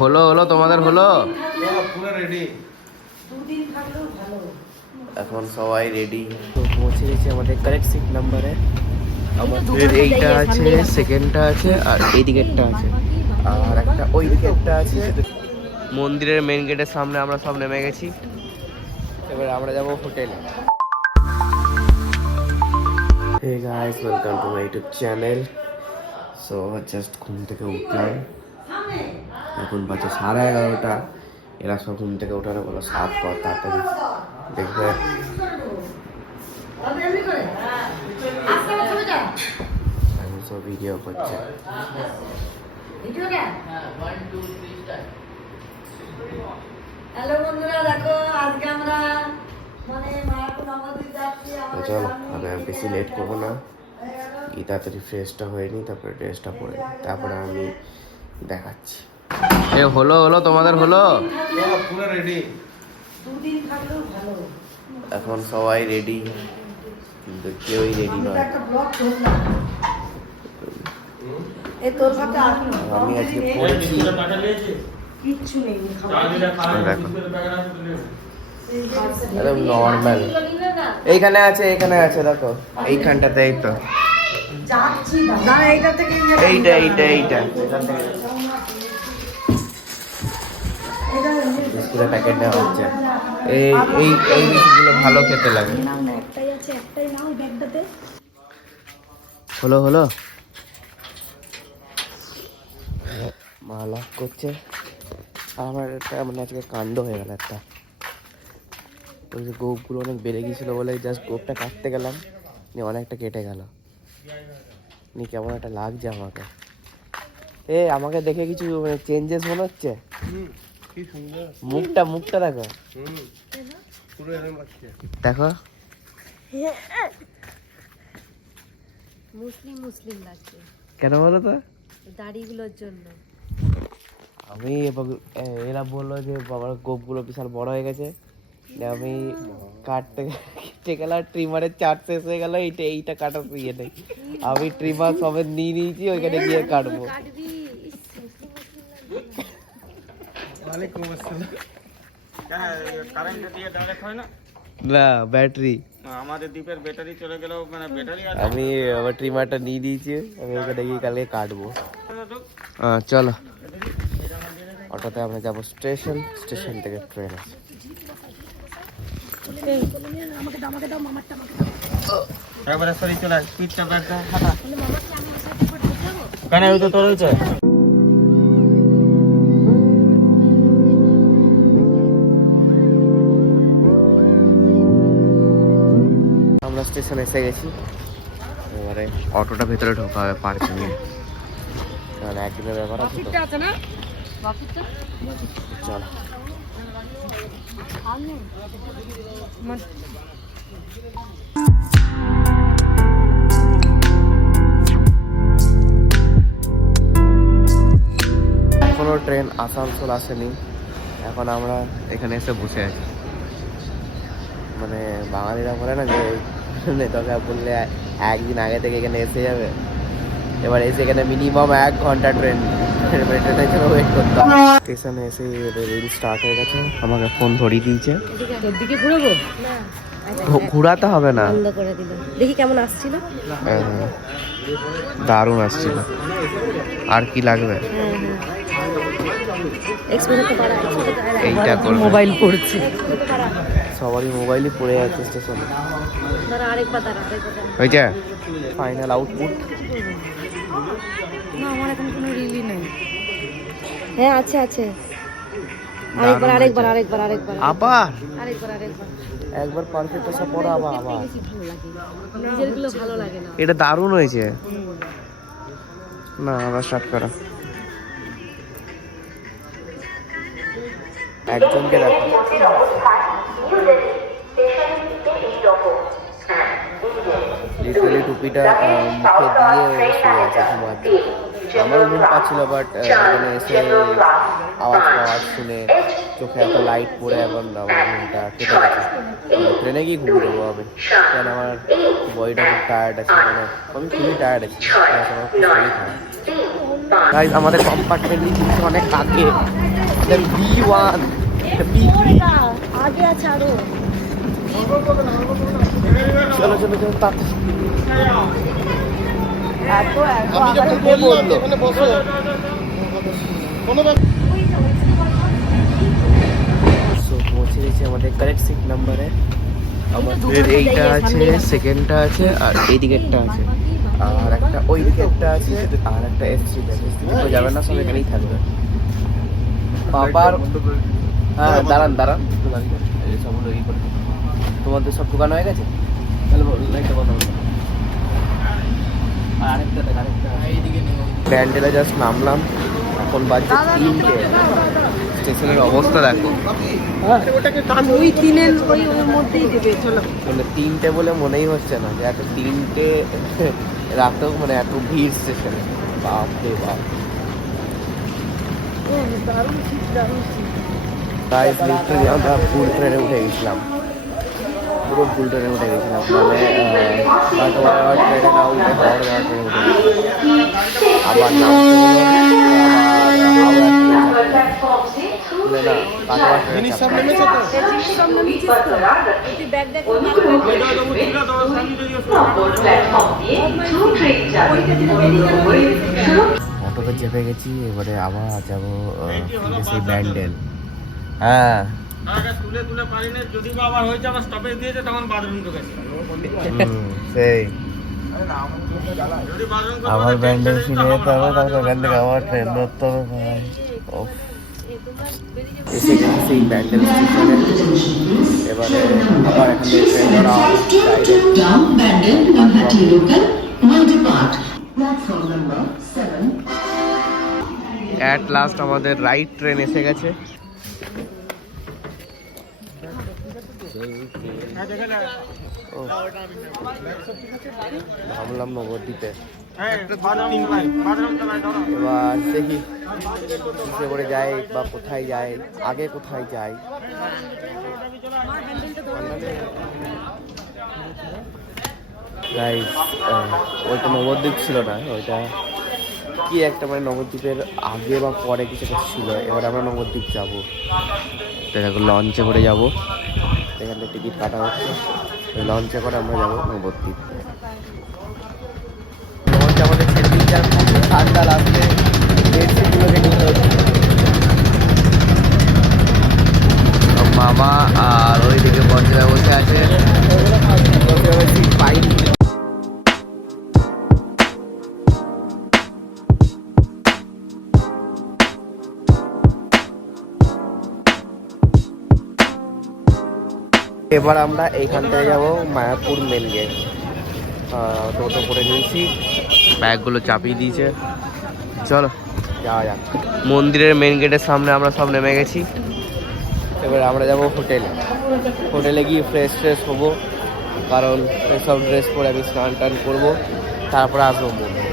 হলো হলো তোমাদের হলো পুরো রেডি। এখন সবাই রেডি তো পৌঁছে গেছি আমাদের কারেক্ট সিট নাম্বারে। আমাদের এইটা আছে, সেকেন্ডটা আছে, আর এই দিকেরটা আছে, আর একটা ওই দিকেরটা আছে। মন্দিরের মেন গেটের সামনে আমরা সব নেমে গেছি। এবার আমরা যাব হোটেলে। Hey guys, welcome to my YouTube channel. So just ঘুম থেকে উঠলাম, এখন বাজে 11:30। এরা সব ঘুম থেকে ওঠানো বলো 7 পর তাড়াতাড়ি দেখবে। আমি সব ভিডিও করছে। হ্যালো বন্ধুরা, দেখো আজকে আমরা মায়াপুর নবদ্বীপ যাচ্ছি। তো চলো, আমি আর বেশি লেট করবো না। এই তাড়াতাড়ি ফ্রেশটা হয়ে নি, তারপরে ড্রেসটা পরে তারপরে আমি দেখাচ্ছি। হলো হলো তোমাদের হলো পুরো রেডি। দুদিন থাকলেও ভালো। এখন সবাই রেডি, কিন্তু কেউই রেডি নয়। একটা ব্লগ করলাম, এই তোর সাথে আমি আজকে পড়ছি। কিচ্ছু নেই, দেখো একদম নর্মাল। এইখানে আছে, এখানে আছে, দেখো এইখানটাতে। এই তো যাচ্ছি না, এইটা থেকে এইটা এইটা এইটা বিস্কুটের প্যাকেট নেওয়া হচ্ছে। এই এই এই বিস্কুটগুলো ভালো খেতে লাগে। একটাই আছে, একটাই নাও ব্যাগটাতে। হলো হলো মা লক করছে। আর আমার একটা আজকে কাণ্ড হয়ে গেল একটা। ওই যে গোপগুলো অনেক বেড়ে গিয়েছিলো বলে জাস্ট গোপটা কাটতে গেলাম, নিয়ে অনেকটা কেটে গেল। নিয়ে কেমন একটা লাগছে আমাকে। আমাকে দেখে কিছু চেঞ্জেস মনে হচ্ছে? কি সুন্দর মুখটা দেখো, পুরো এরকম লাগছে। দেখো মুসলিম লাগছে কেন বলো তো? দাড়িগুলোর জন্য। আমি এরা বললো যে বাবার গোপগুলো বিশাল বড় হয়ে গেছে। আমি কেটে গেলাম, ট্রিমারের চার্জ শেষ হয়ে গেল। এইটা কাটার ইয়ে নেই। আমি ট্রিমার সবে নিয়ে নিয়েছি, ওইখানে গিয়ে কাটবো। ওয়ালাইকুম আসসালাম। কারেন্ট দিয়ে ডাইরেক্ট হয় না? না, ব্যাটারি। আমাদের দ্বীপের ব্যাটারি চলে গেল, মানে ব্যাটারি আছে। আমি আবার ট্রিমারটা নিয়ে দিয়েছি, আমি ওইখানে গিয়ে কালকে কাটবো। চলো, অটোতে আমরা যাবো স্টেশন থেকে ট্রেন আছে। একবারে সরি চলে স্পিডটা ব্যাগটা হাঁটা। কেন ওই তো তোর হয়েছে? আমরা স্টেশনে এসে গেছি। এবারে অটোটা ভেতরে ঢোকা হবে পার্কিংয়ে, কারণ একদিনের ব্যাপার আছে তো। চলো এখনো ট্রেন আসানসোল আসেনি। এখন আমরা এখানে এসে বসে আছি। মানে বাঙালিরা বলে না যে নেটওয়ার্ক বললে একদিন আগে থেকে এখানে এসে যাবে। এবার এসে এখানে মিনিমাম 1 ঘন্টা ট্রেনের জন্য ওয়েট করতে হবে। স্টেশনে এসে রিল স্টার্ট হয়ে গেছে। আমাকে ফোন ধরিয়ে দিয়েছে। এদিকে ঘুরাবো না, ঘুরাতে হবে না, বন্ধ করে দিল। দেখি কেমন আসছিল। দারুণ আসছিল। আর কি লাগবে? এইটা করবে। মোবাইল পড়ছে, সবারই মোবাইলই পড়ে আছে স্টেশনে। আরেকবার হয়েছে ফাইনাল আউটপুট। না, আমার এখন কোনো রিলই নেই। হ্যাঁ আছে আছে। আরেকবার আবার আরেকবার একবার পারফেক্ট আসা পড়া আবার ভালো লাগে, নিজেরগুলো ভালো লাগে না। এটা দারুণ হয়েছে। না, আবার স্টার্ট করো। একজনকে দেখো, লিটারালি টুপিটা মুখে দিয়ে শুয়ে আছে ঘুমাতে। আমারও ঘুম পাচ্ছিল, বাট এখানে এসে আওয়াজ শুনে চোখে একটা লাইট পড়ে এখন আমার ঘুমটা কেটে গেছে। ট্রেনে গিয়ে ঘুম দেবো আমি, কারণ আমার বডিটা খুব টায়ার্ড আছে। মানে আমি খুবই টায়ার্ড আছি, আমার খুব শরীর খারাপ। গাইস আমাদের কম্পার্টমেন্টে কিন্তু অনেক আগে B1 B3 আগে আছে আরো। চলো চলো চলো তাড়াতাড়ি। এত আমি যখন বললাম যে এখানে বসো কোনো পৌঁছে গেছি আমাদের কারেক্ট সিট নাম্বারে। আমাদের এইটা আছে, সেকেন্ডটা আছে, আর এই দিকেরটা আছে, আর একটা ওই দিকেরটা আছে, আর একটা S3 তো যাবে না, সব এখানেই থাকবে। বাবার হ্যাঁ দাঁড়ান দাঁড়ান, এই সবগুলো ই করে তোমাদের সব ঢুকানো হয়ে গেছে, তাহলে লাইটটা বন্ধ করো। আর আরেকটা দেখ, আরেকটা ব্যান্ডেলে জাস্ট নামলাম, এখন বাজছে 3টে। স্টেশনের অবস্থা দেখো, ওই তিনের ওই ওর মধ্যেই দেবে। চলো মানে 3টে বলে মনেই হচ্ছে না যে এত 3টে রাতেও মানে এত ভিড় স্টেশনে। বাপ রে বাপ, দারুণ শীত, দারুণ শীত। তাই লিটারালি আমরা ফুল ট্রেনে উঠে গেছিলাম, পুরো ফুল ট্রেনে উঠে গেছিলাম, মানে কাটোয়ার ট্রেনে না উঠে হাওড়া যাওয়ার ট্রেনে উঠে গেছিলাম। আবার নামতে হলো, আবার হাওড়া ট্রেনে না কাটোয়ার ট্রেনে অটোতে চেপে গেছি। এবারে আবার যাবো সেই ব্যান্ডেল। হ্যাঁ সেই আবার ব্যান্ডেল ফিরে যেতে হবে, তারপর ওখান থেকে আবার ট্রেন ধরতে হবে। এসে গেছি সেই ব্যান্ডেল স্টেশনে। এবারে আবার এখান থেকে ট্রেন ধরা অ্যাট লাস্ট আমাদের রাইট ট্রেন এসে গেছে। নামলাম নবদ্বীপে। এবার দেখি কিসে করে যায় বা কোথায় যায়, আগে কোথায় যায়। গাইস ওইটা নবদ্বীপ ছিল না, ওইটা কি একটা মানে নবদ্বীপের আগে বা পরে কিছু একটা ছিল। এবার আমরা নবদ্বীপ যাবো, দেখো লঞ্চে করে যাবো, এখান থেকে টিকিট কাটা হচ্ছে, লঞ্চে করে আমরা যাবো নবদ্বীপ। লঞ্চ আমাদের ছেড়ে দিচ্ছে, আর প্রচুর ঠান্ডা লাগছে, বেডশিটগুলোকে নিতে হচ্ছে। মামা আর ওইদিকে বন্ধুরা বসে আছে, সিট পাইনি। এবার আমরা এইখান থেকে যাবো মায়াপুর মেন গেট। টোটো করে নিয়েছি, ব্যাগগুলো চাপিয়ে দিয়েছে, চলো যাওয়া যাক। মন্দিরের মেন গেটের সামনে আমরা সব নেমে গেছি। এবার আমরা যাবো হোটেলে, হোটেলে গিয়ে ফ্রেশ হবো, কারণ সব ড্রেস পরে আমি স্নান টান করবো, তারপরে আসবো মন্দিরে।